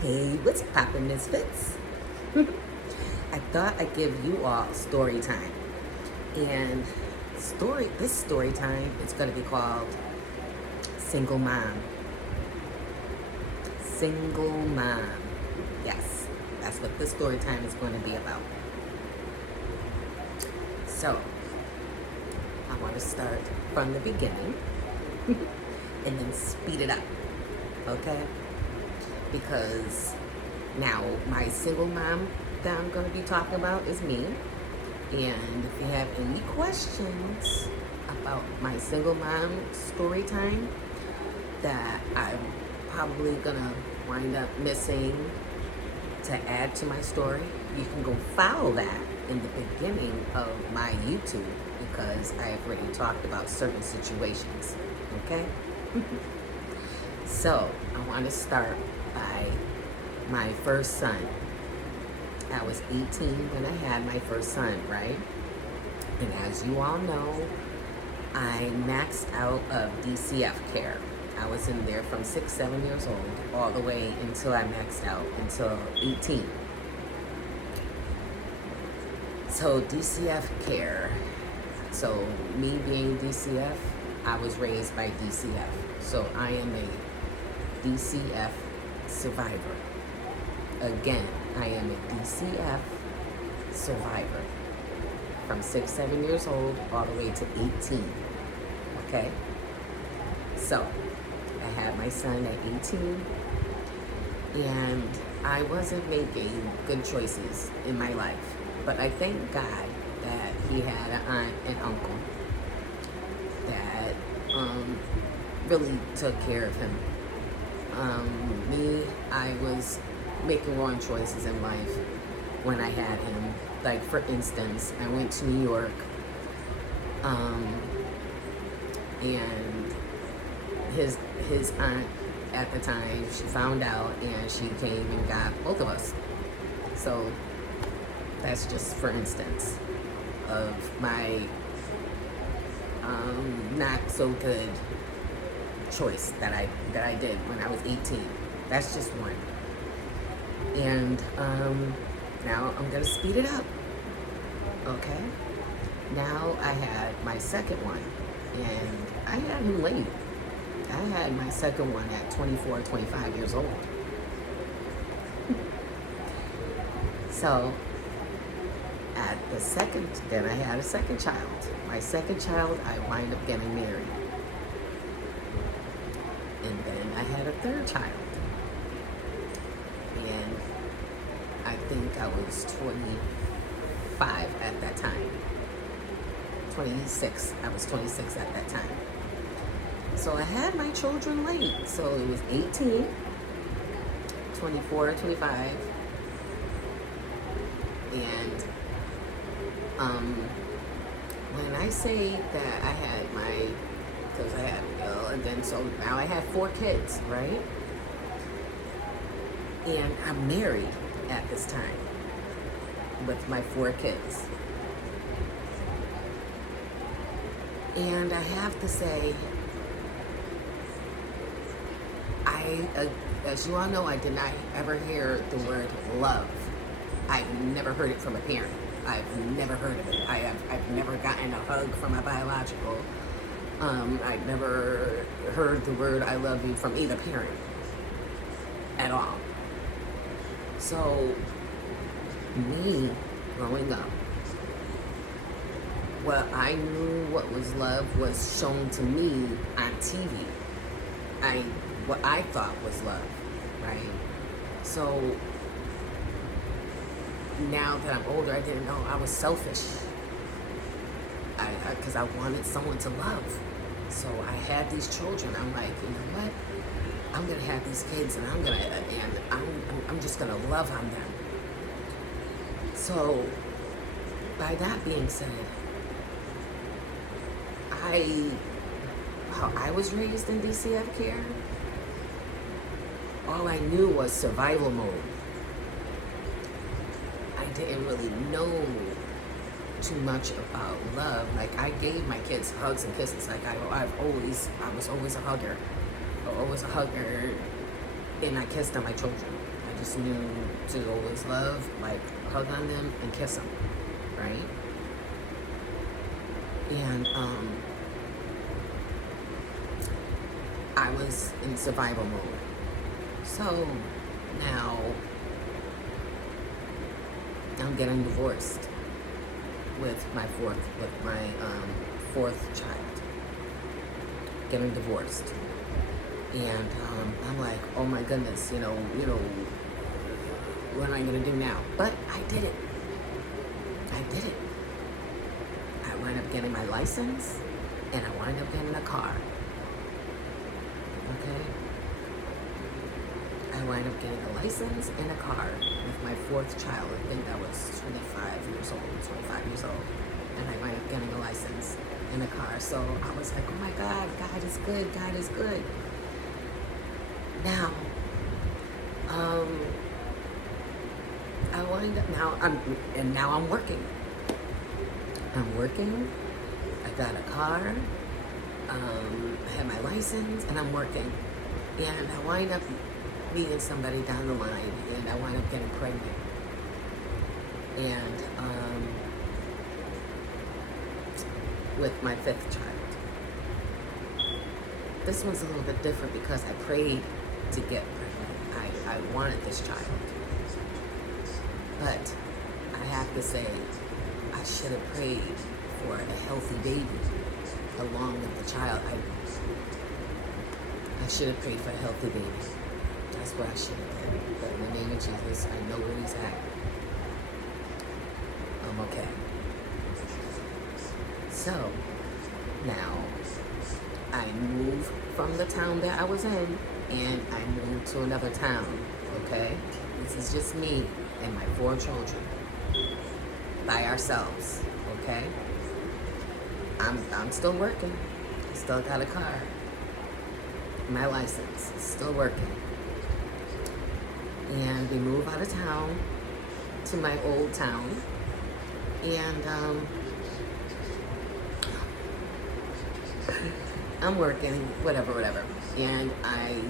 Hey, what's poppin', Misfits? I thought I'd give you all story time. And this story time is going to be called Single Mom. Single Mom. Yes, that's what this story time is going to be about. So, I want to start from the beginning and then speed it up, okay? Because now my single mom that I'm going to be talking about is me. And if you have any questions about my single mom story time that I'm probably gonna wind up missing to add to my story, you can go follow that in the beginning of my YouTube because I've already talked about certain situations. Okay? So I want to start by my first son. I was 18 when I had my first son, right? And as you all know, I maxed out of DCF care. I was in there from 6, 7 years old all the way until I maxed out until 18. So DCF care. So me being DCF, I was raised by DCF. So I am a DCF survivor. Again, I am a DCF survivor from 6, 7 years old all the way to 18. Okay? So, I had my son at 18, and I wasn't making good choices in my life. But I thank God that he had an aunt and uncle that really took care of him. Me, I was making wrong choices in life when I had him. Like, for instance, I went to New York, and his aunt at the time, she found out and she came and got both of us. So that's just for instance of my not so good choice that I did when I was 18. That's just one. And now I'm gonna speed it up. Okay. Now I had my second one, and I had him late. I had my second one at 24, 25 years old. So then I had a second child. My second child, I wind up getting married. And then I had a third child. And I think I was 25 at that time. 26. I was 26 at that time. So I had my children late. So it was 18, 24, 25. And when I say that I had because I had a girl, and then so now I have 4 kids, right? And I'm married at this time with my 4 kids. And I have to say, as you all know, I did not ever hear the word love. I've never heard it from a parent. I've never heard of it. I've never gotten a hug from a biological. I've never heard the word I love you from either parent at all. So, me growing up, what I knew what was love was shown to me on TV. What I thought was love, right? So now that I'm older, I didn't know I was selfish. Because I wanted someone to love. So I had these children. I'm like, you know what? I'm gonna have these kids, and I'm just gonna love on them. So, by that being said, how I was raised in DCF care, all I knew was survival mode. I didn't really know too much about love. Like, I gave my kids hugs and kisses. Like, I was always a hugger. And I kissed on my children. just knew to always love, like hug on them and kiss them, right? And I was in survival mode. So now I'm getting divorced with my fourth child. Getting divorced. And I'm like, oh my goodness, what am I gonna do now? But I did it. I wound up getting my license, and I wound up getting a car. Okay? I wound up getting a license and a car with my fourth child. I think I was 25 years old. And I wound up getting a license and a car. So I was like, oh my God, God is good, God is good. Now, I wind up now I'm working. I got a car. I had my license, and I'm working. And I wind up meeting somebody down the line, and I wind up getting pregnant. And with my fifth child. This one's a little bit different because I prayed to get pregnant. I wanted this child. But I have to say, I should have prayed for a healthy baby along with the child. I should have prayed for a healthy baby. That's what I should have done. But in the name of Jesus, I know where he's at. I'm okay. So, now, I moved from the town that I was in, and I moved to another town, okay? This is just me and my 4 children by ourselves, okay? I'm still working. Still got a car. My license is still working. And we move out of town to my old town. And I'm working, whatever. And I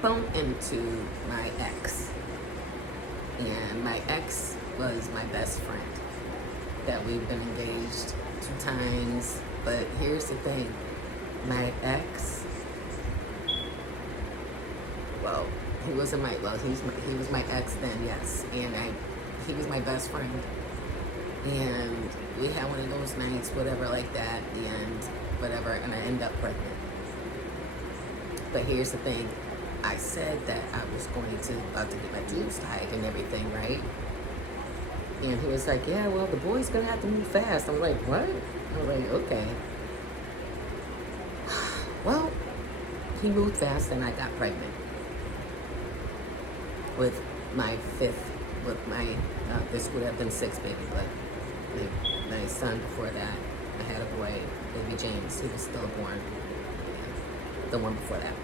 bump into my ex. And my ex was my best friend. That we've been engaged 2 times. But here's the thing. My ex, he was my ex then, yes. And he was my best friend. And we had one of those nights, whatever, like that, and whatever, and I end up pregnant. But here's the thing. I said that I was about to get my tubes tied and everything, right? And he was like, yeah, well, the boy's gonna have to move fast. I'm like, what? I was like, okay. Well, he moved fast and I got pregnant. With my this would have been 6th baby, but my son before that, I had a boy, baby James, he was stillborn, the one before that.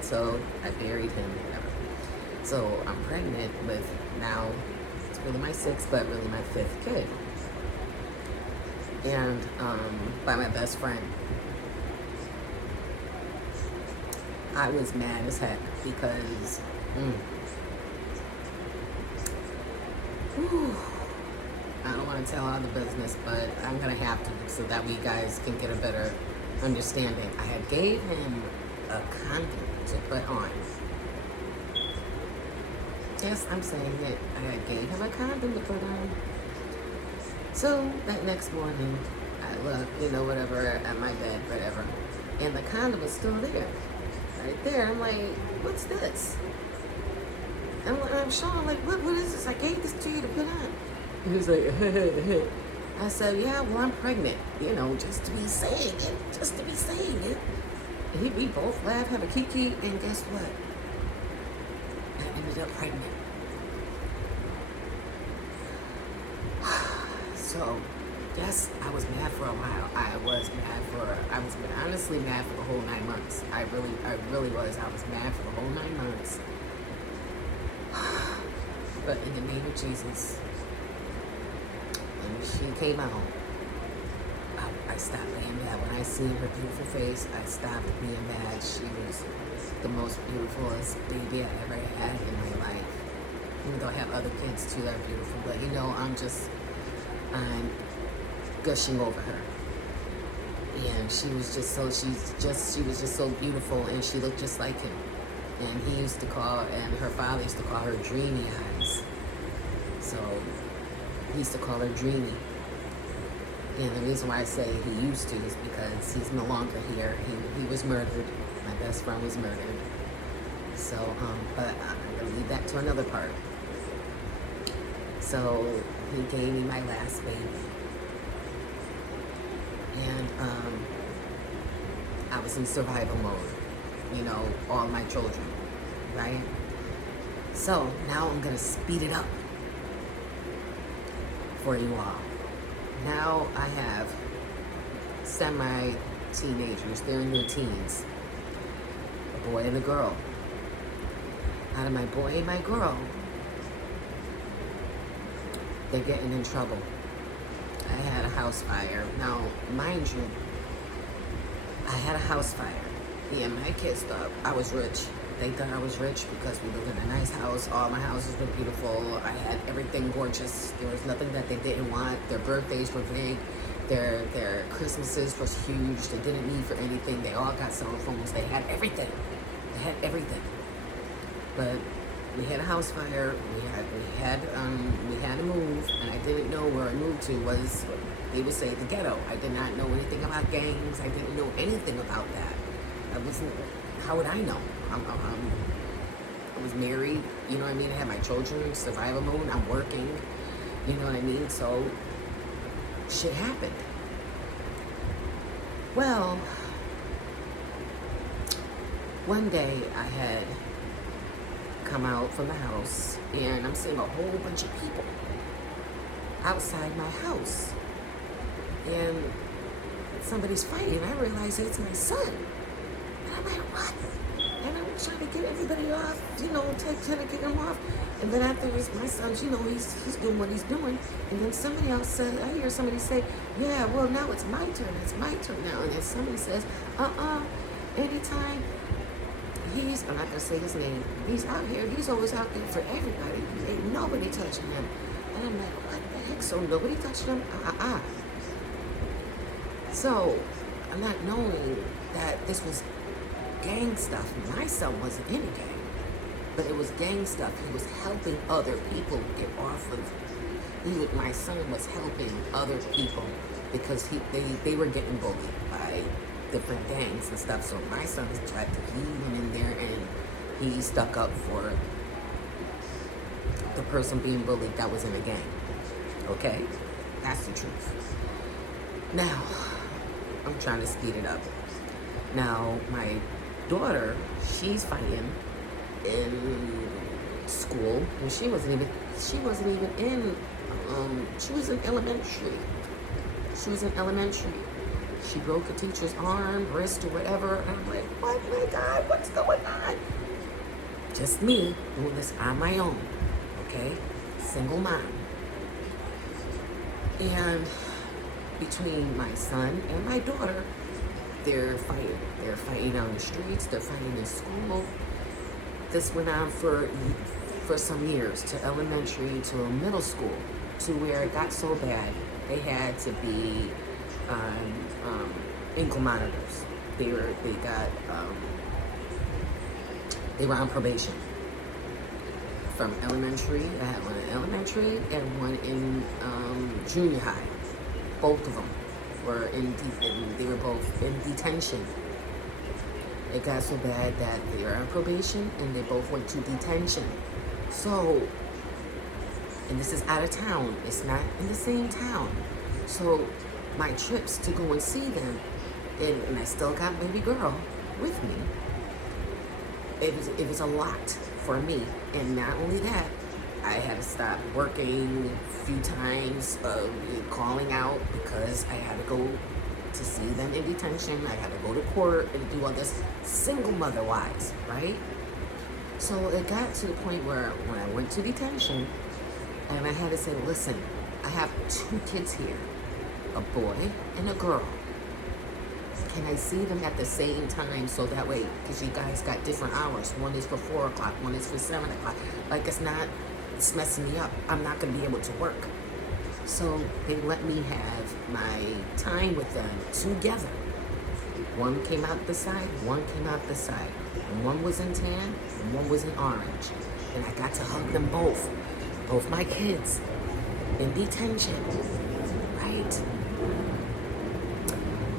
So I buried him, whatever. So I'm pregnant with now, it's really my 6th, but really my 5th kid. And by my best friend. I was mad as heck because, I don't want to tell all the business, but I'm going to have to so that we guys can get a better understanding. I had gave him a condom to put on. Yes, I'm saying it. I had gave him a condom to put on. So that next morning, I looked, whatever, at my bed, whatever, and the condom was still there. Right there. I'm like, what's this? And I'm Sean, like, what is this? I gave this to you to put on. He was like, I said, yeah, well, I'm pregnant, just to be saying it. And we both laughed, have a kiki, and guess what? I ended up pregnant. So, yes, I was mad for a while. I was honestly mad for the whole 9 months. I really was. I was mad for the whole 9 months. But in the name of Jesus, when she came out, I stopped being mad. When I seen her beautiful face, I stopped being mad. She was the most beautifulest baby I ever had in my life. Even though I have other kids too that are beautiful, but you know, I'm gushing over her. And she was just so beautiful, and she looked just like him. And her father used to call her Dreamy Eyes. So he used to call her Dreamy. And the reason why I say he used to is because he's no longer here. He was murdered. My best friend was murdered. So, but I'm gonna leave that to another part. So he gave me my last baby. And I was in survival mode, you know, all my children, right? So now I'm gonna speed it up for you all. Now I have semi-teenagers, they're in their teens, a boy and a girl. Out of my boy and my girl, they're getting in trouble. I had a house fire. Now, mind you, I had a house fire. Me and my kids thought I was rich. They thought I was rich because we lived in a nice house. All my houses were beautiful. I had everything gorgeous. There was nothing that they didn't want. Their birthdays were big. Their Christmases was huge. They didn't need for anything. They all got cell phones. They had everything. They had everything. But we had a house fire. We had to move, and I didn't know where I moved to was. They would say the ghetto. I did not know anything about gangs. I didn't know anything about that. I wasn't. How would I know? I was married. You know what I mean? I had my children. Survival mode. I'm working. You know what I mean? So shit happened. Well, one day I had come out from the house, and I'm seeing a whole bunch of people outside my house, and somebody's fighting. I realize it's my son, and I'm like, what? And I'm trying to get everybody off, you know, trying to get him off. And then after it's my son's, you know, he's doing what he's doing. And then somebody else said, I hear somebody say, yeah, well, now it's my turn. It's my turn now. And then somebody says, anytime I'm not going to say his name. He's out here. He's always out there for everybody. Ain't nobody touching him. And I'm like, what the heck? So nobody touched him? So I'm not knowing that this was gang stuff. My son wasn't in a gang, but it was gang stuff. He was helping other people get off of. My son was helping other people because they were getting bullied by different gangs and stuff. So my son tried to, he went in there and he stuck up for the person being bullied that was in a gang. Okay? That's the truth. Now, I'm trying to speed it up. Now, my daughter, she's fighting in school, and she was in elementary. She was in elementary. She broke a teacher's arm, wrist, or whatever. And I'm like, what, my God, what's going on? Just me doing this on my own, okay? Single mom. And between my son and my daughter, they're fighting. They're fighting on the streets. They're fighting in school. This went on for some years, to elementary, to middle school, to where it got so bad they had to be on ankle monitors. They were on probation from elementary. I had one in elementary and one in junior high. Both of them were they were both in detention. It got so bad that they were on probation and they both went to detention. So, and this is out of town. It's not in the same town. So my trips to go and see them, and I still got baby girl with me. It was a lot for me. And not only that, I had to stop working a few times, calling out because I had to go to see them in detention. I had to go to court and do all this single mother wise, right? So it got to the point where when I went to detention and I had to say, listen, I have 2 kids here, a boy and a girl. Can I see them at the same time so that way, because you guys got different hours. One is for 4 o'clock, one is for 7 o'clock. Like, it's messing me up. I'm not going to be able to work. So they let me have my time with them together. One came out the side, one came out the side. And one was in tan, and one was in orange. And I got to hug them both my kids, in detention, right?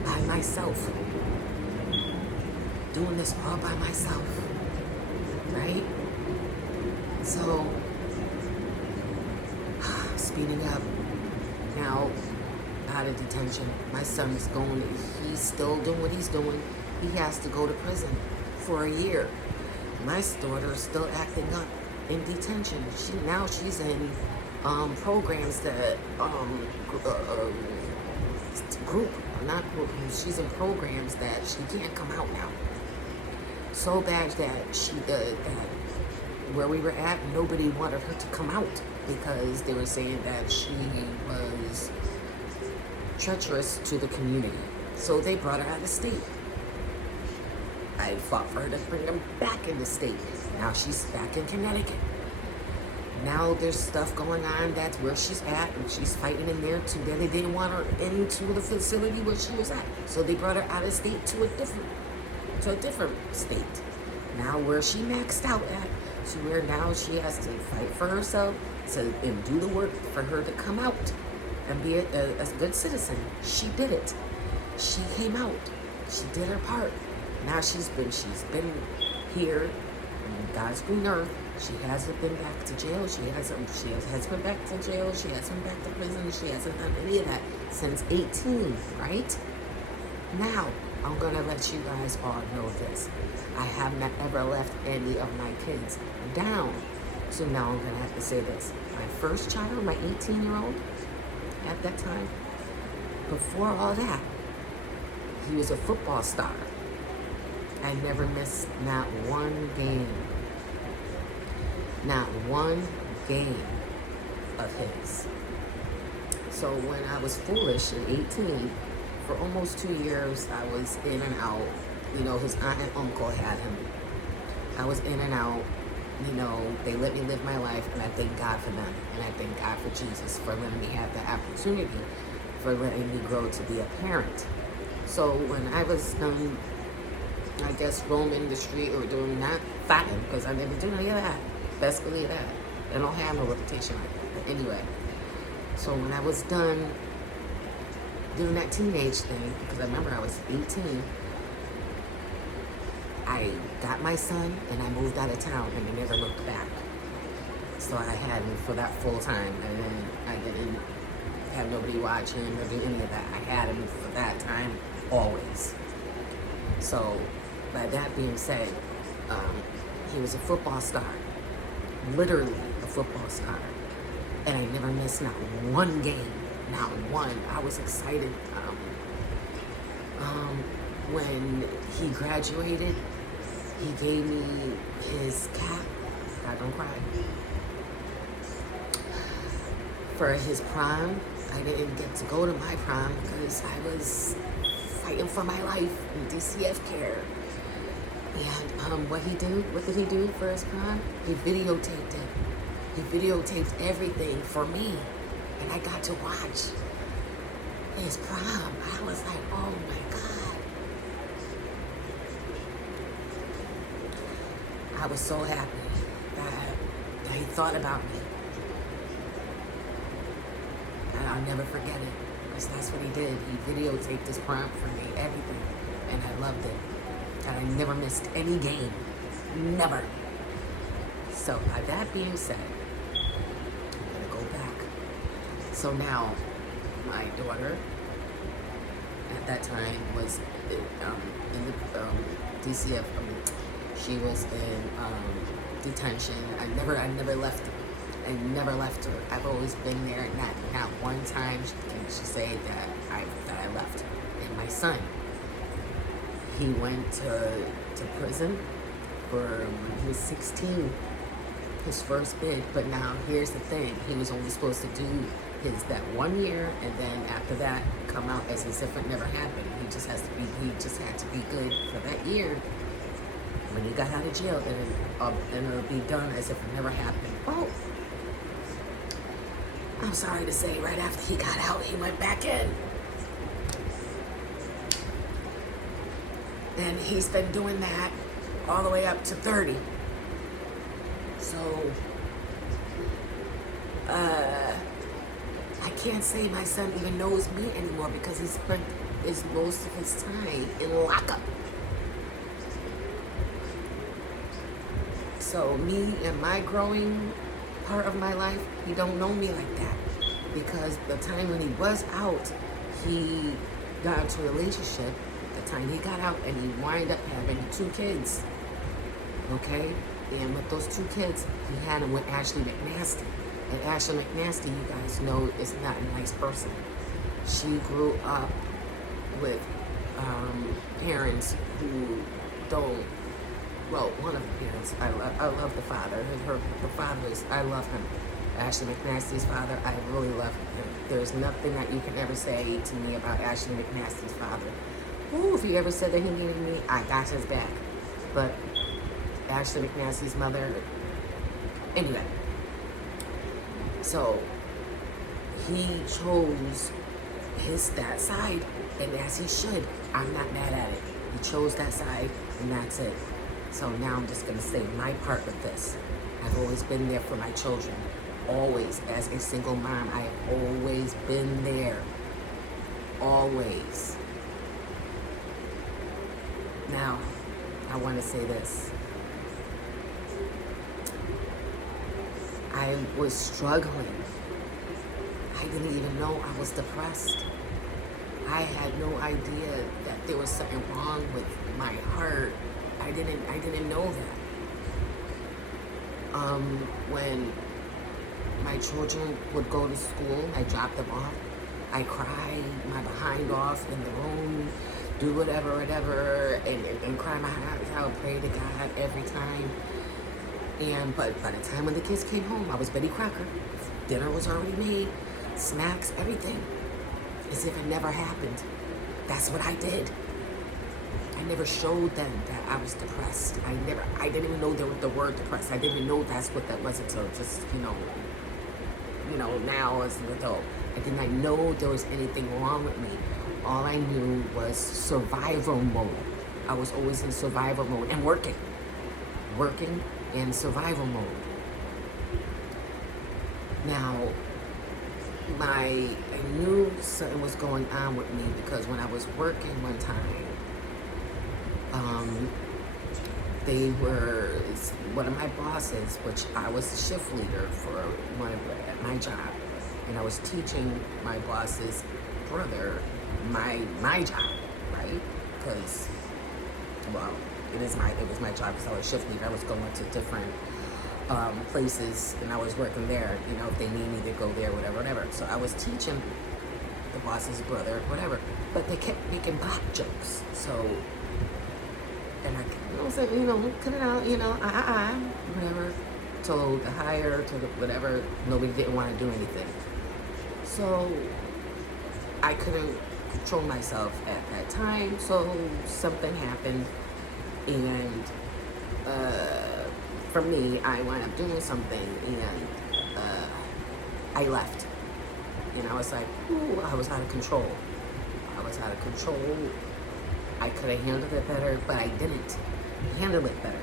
By myself. Doing this all by myself, right? So, speeding up. Now, out of detention, my son's he's still doing what he's doing. He has to go to prison for a year. My daughter's still acting up in detention. She's in programs that she's in programs that she can't come out now. So bad that where we were at, nobody wanted her to come out because they were saying that she was treacherous to the community. So they brought her out of state. I fought for her to bring them back in the state. Now she's back in Connecticut. Now there's stuff going on. That's where she's at, and she's fighting in there too. Then they didn't want her into the facility where she was at, so they brought her out of state to a different state. Now where she maxed out at, to where now she has to fight for herself and do the work for her to come out and be a good citizen. She did it. She came out. She did her part. Now she's been here on God's green earth. She hasn't been back to jail. She hasn't been back to jail. She hasn't been back to prison. She hasn't done any of that since 18, right? Now, I'm going to let you guys all know this. I have not ever left any of my kids down. So now I'm going to have to say this. My first child, my 18-year-old, at that time, before all that, he was a football star. I never missed not one game. Not one game of his. So when I was foolish at 18, for almost 2 years, I was in and out. You know, his aunt and uncle had him. I was in and out. You know, they let me live my life, and I thank God for them. And I thank God for Jesus for letting me have the opportunity, for letting me grow to be a parent. So when I was done, I guess, roaming the street or doing not fighting, because I never do any of that. Best believe that. I don't have no reputation like that. But anyway, so when I was done doing that teenage thing, because I remember I was 18, I got my son and I moved out of town and I never looked back. So I had him for that full time, and then I didn't have nobody watch him or do any of that. I had him for that time always. So by that being said, he was a football star. Literally a football star. And I never missed not one game. Not one. I was excited. When he graduated, he gave me his cap. God, don't cry. For his prom. I didn't get to go to my prom because I was fighting for my life in DCF care. And what did he do for his prom? He videotaped it. He videotaped everything for me. And I got to watch his prom. I was like, oh my God. I was so happy that he thought about me. And I'll never forget it. Because that's what he did. He videotaped his prom for me, everything. And I loved it. And I never missed any game. Never. So, by that being said, I'm going to go back. So now, my daughter, at that time, was in the DCF. She was in detention. I never left her. I never left her. I've always been there. Not one time can she say that I left her. And my son, he went to prison for when he was 16, his first bid. But now here's the thing: he was only supposed to do his that 1 year, and then after that, come out as if it never happened. He just had to be good for that year. When he got out of jail, then it'll be done as if it never happened. Oh, I'm sorry to say, right after he got out, he went back in. And he's been doing that all the way up to 30. So, I can't say my son even knows me anymore because he spent most of his time in lockup. So me and my growing part of my life, he don't know me like that. Because the time when he was out, he got into a relationship. The time he got out, and he wind up having 2 kids. Okay? And with those 2 kids, he had them with Ashley McNasty. And Ashley McNasty, you guys know, is not a nice person. She grew up with parents who don't, well, one of the parents, I love the father. The father is, I love him. Ashley McNasty's father, I really love him. There's nothing that you can ever say to me about Ashley McNasty's father. Ooh, if he ever said that he needed me, I got his back. But Ashley McNasty's mother, anyway. So he chose that side, and as he should. I'm not mad at it. He chose that side, and that's it. So now I'm just gonna say my part of this. I've always been there for my children. Always. As a single mom, I have always been there. Always. Now, I want to say this. I was struggling. I didn't even know I was depressed. I had no idea that there was something wrong with my heart. I didn't know that. When my children would go to school, I dropped them off. I cried my behind off in the room, do whatever, and cry my eyes out, pray to God every time. But by the time when the kids came home, I was Betty Crocker. Dinner was already made, snacks, everything, as if it never happened. That's what I did. I never showed them that I was depressed. I didn't even know the word depressed. I didn't even know that's what that was until just, now as an adult. I did not know there was anything wrong with me. All I knew was survival mode. I was always in survival mode and working in survival mode. Now, I knew something was going on with me because when I was working one time, they were, one of my bosses, which I was the shift leader for at my job, and I was teaching my boss's brother my job, right? Because, well, it was my job because I was shift leader. I was going to different places, and I was working there. If they need me to go there, whatever. So I was teaching the boss's brother, whatever. But they kept making black jokes. So, and I said, cut it out, whatever. Told the hire, to the whatever. Nobody didn't want to do anything. So I couldn't control myself at that time. So something happened, and for me, I wound up doing something, and I left. I was like, ooh, I was out of control. I could have handled it better, but I didn't handle it better.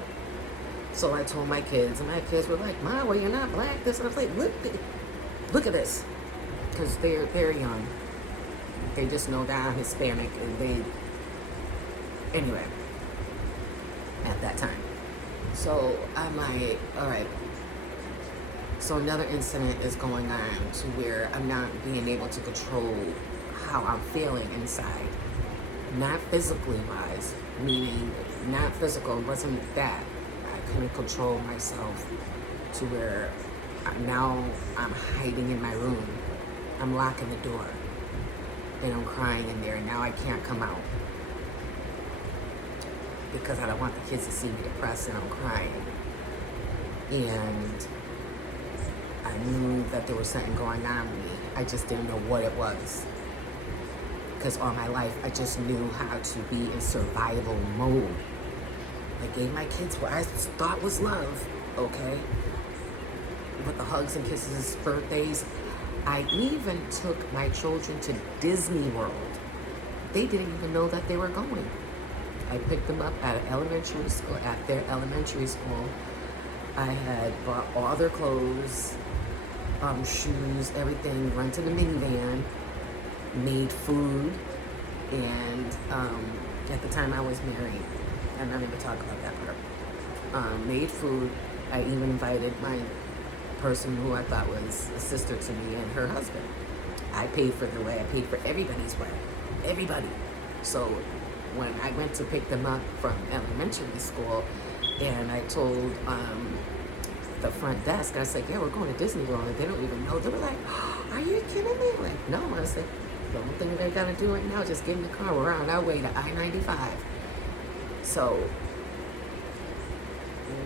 So I told my kids, and my kids were like, "Ma, well, you're not black." This, and I was like, look at this, because they're young. They just know that I'm Hispanic, and anyway, at that time. So I'm like, all right. So another incident is going on to where I'm not being able to control how I'm feeling inside. Not physically wise, meaning not physical, it wasn't that. I couldn't control myself to where now I'm hiding in my room. I'm locking the door, and I'm crying in there, and now I can't come out because I don't want the kids to see me depressed and I'm crying. And I knew that there was something going on with me. I just didn't know what it was. Because all my life, I just knew how to be in survival mode. I gave my kids what I thought was love, okay? With the hugs and kisses, birthdays. I even took my children to Disney World. They didn't even know that they were going. I picked them up at elementary school, at their elementary school. I had bought all their clothes, shoes, everything, rented a minivan, made food, and at the time I was married. I'm not even talking about that part. Made food. I even invited my person who I thought was a sister to me and her husband. I paid for their way. I paid for everybody's way. Everybody. So when I went to pick them up from elementary school, and I told the front desk, I said, yeah, we're going to Disney World. They don't even know. They were like, are you kidding me? Like, no. I said, the only thing they got to do right now is just get in the car. We're on our way to I-95. So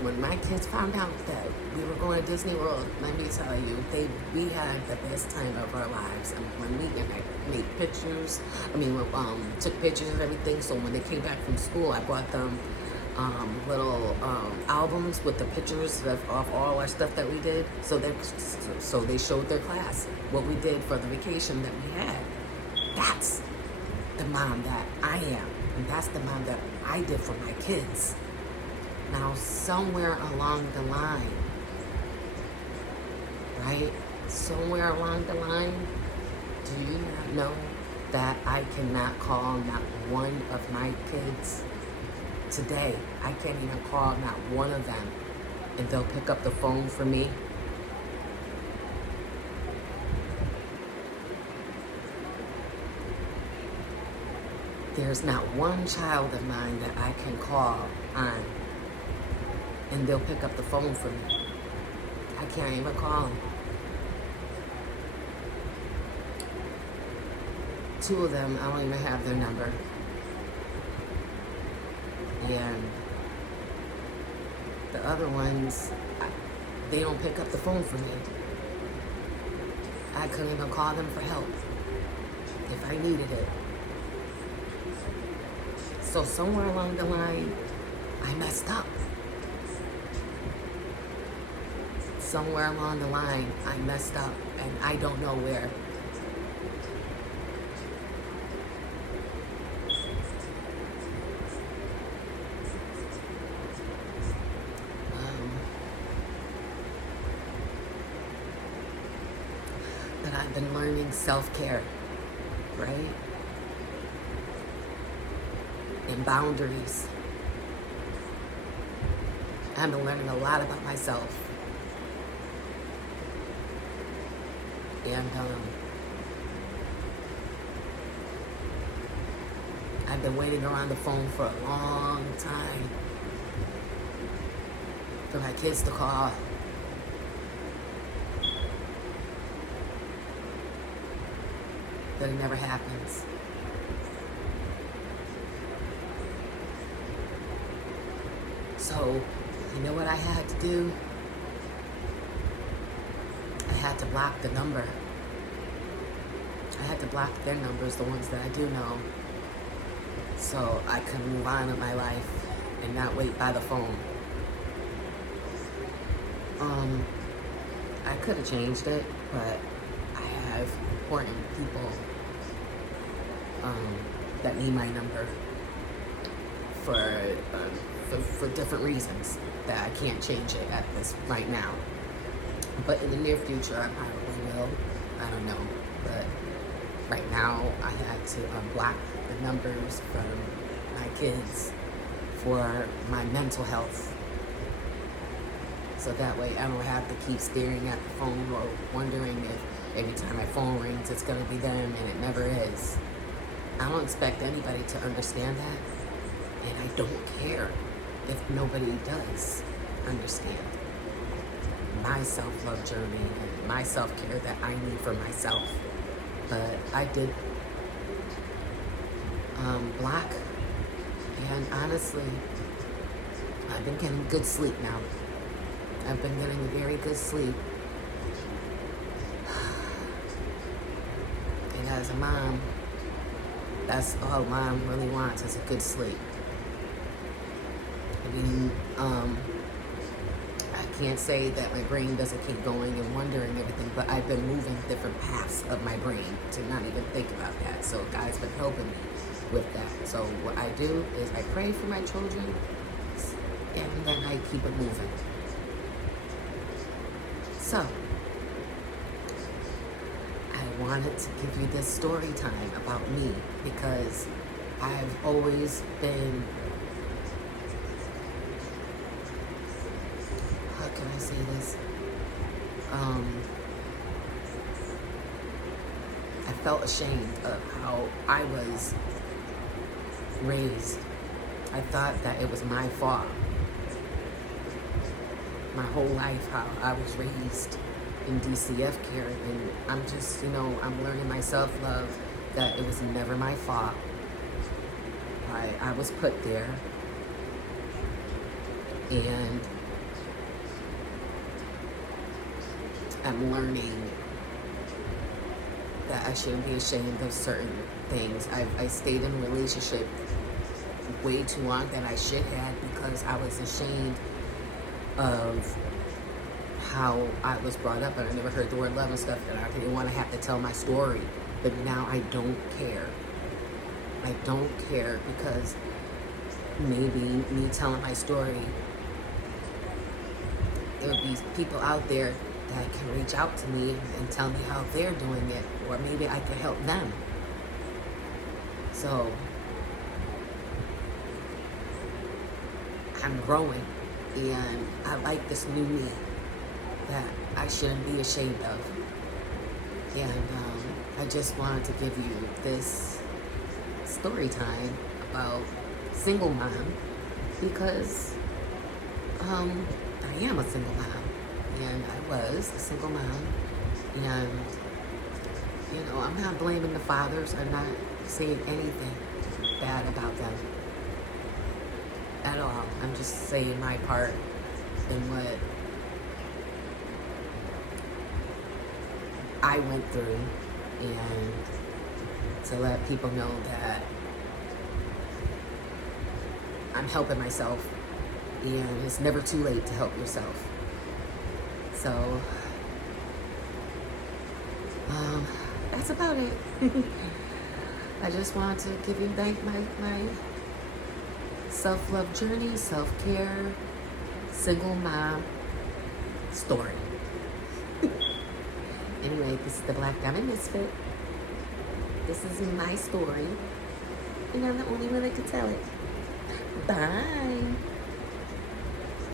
when my kids found out that we were going to Disney World, let me tell you, we had the best time of our lives. And when we made pictures, took pictures of everything. So when they came back from school, I brought them little albums with the pictures of all our stuff that we did. So they showed their class what we did for the vacation that we had. That's the mom that I am. And that's the mom that I did for my kids. Now, somewhere along the line, right? Somewhere along the line, do you not know that I cannot call not one of my kids today? I can't even call not one of them, and they'll pick up the phone for me. There's not one child of mine that I can call on and they'll pick up the phone for me. I can't even call them. 2 of them, I don't even have their number. And the other ones, they don't pick up the phone for me. I couldn't even call them for help if I needed it. So somewhere along the line, I messed up. Somewhere along the line, I messed up, and I don't know where. But I've been learning self-care, right? And boundaries. I've been learning a lot about myself. And I've been waiting around the phone for a long time for my kids to call. But it never happens. So, you know what I had to do? I had to block the number. I had to block their numbers, the ones that I do know, so I could move on with my life and not wait by the phone. I could have changed it, but I have important people that need my number for different reasons that I can't change it at this right now. But in the near future, I probably will. I don't know. But right now, I had to block the numbers from my kids for my mental health. So that way, I don't have to keep staring at the phone or wondering if every time my phone rings, it's going to be them, and it never is. I don't expect anybody to understand that, and I don't care if nobody does understand my self-love journey and my self-care that I need for myself. But I did block, and honestly, I've been getting good sleep now. I've been getting a very good sleep. as a mom, that's all mom really wants is a good sleep. I mean, I can't say that my brain doesn't keep going and wondering everything, but I've been moving different paths of my brain to not even think about that. So God's been helping me with that. So what I do is I pray for my children, and then I keep it moving. So I wanted to give you this story time about me because I've always been, how can I say this? I felt ashamed of how I was raised. I thought that it was my fault. My whole life, how I was raised in DCF care, and I'm just, I'm learning my self-love that it was never my fault. I was put there, and I'm learning that I shouldn't be ashamed of certain things. I stayed in a relationship way too long than I should have because I was ashamed of how I was brought up, and I never heard the word love and stuff, and I didn't want to have to tell my story. But now I don't care. I don't care because maybe me telling my story, there will be people out there that can reach out to me and tell me how they're doing it, or maybe I can help them. So I'm growing, and I like this new me that I shouldn't be ashamed of. And I just wanted to give you this story time about single mom because I am a single mom. And I was a single mom, and I'm not blaming the fathers. I'm not saying anything bad about them at all. I'm just saying my part in what I went through, and to let people know that I'm helping myself, and it's never too late to help yourself. So, that's about it. I just wanted to give you my self-love journey, self-care, single mom story. Anyway, this is the Black Diamond Misfit. This is my story, and I'm the only one that can tell it. Bye.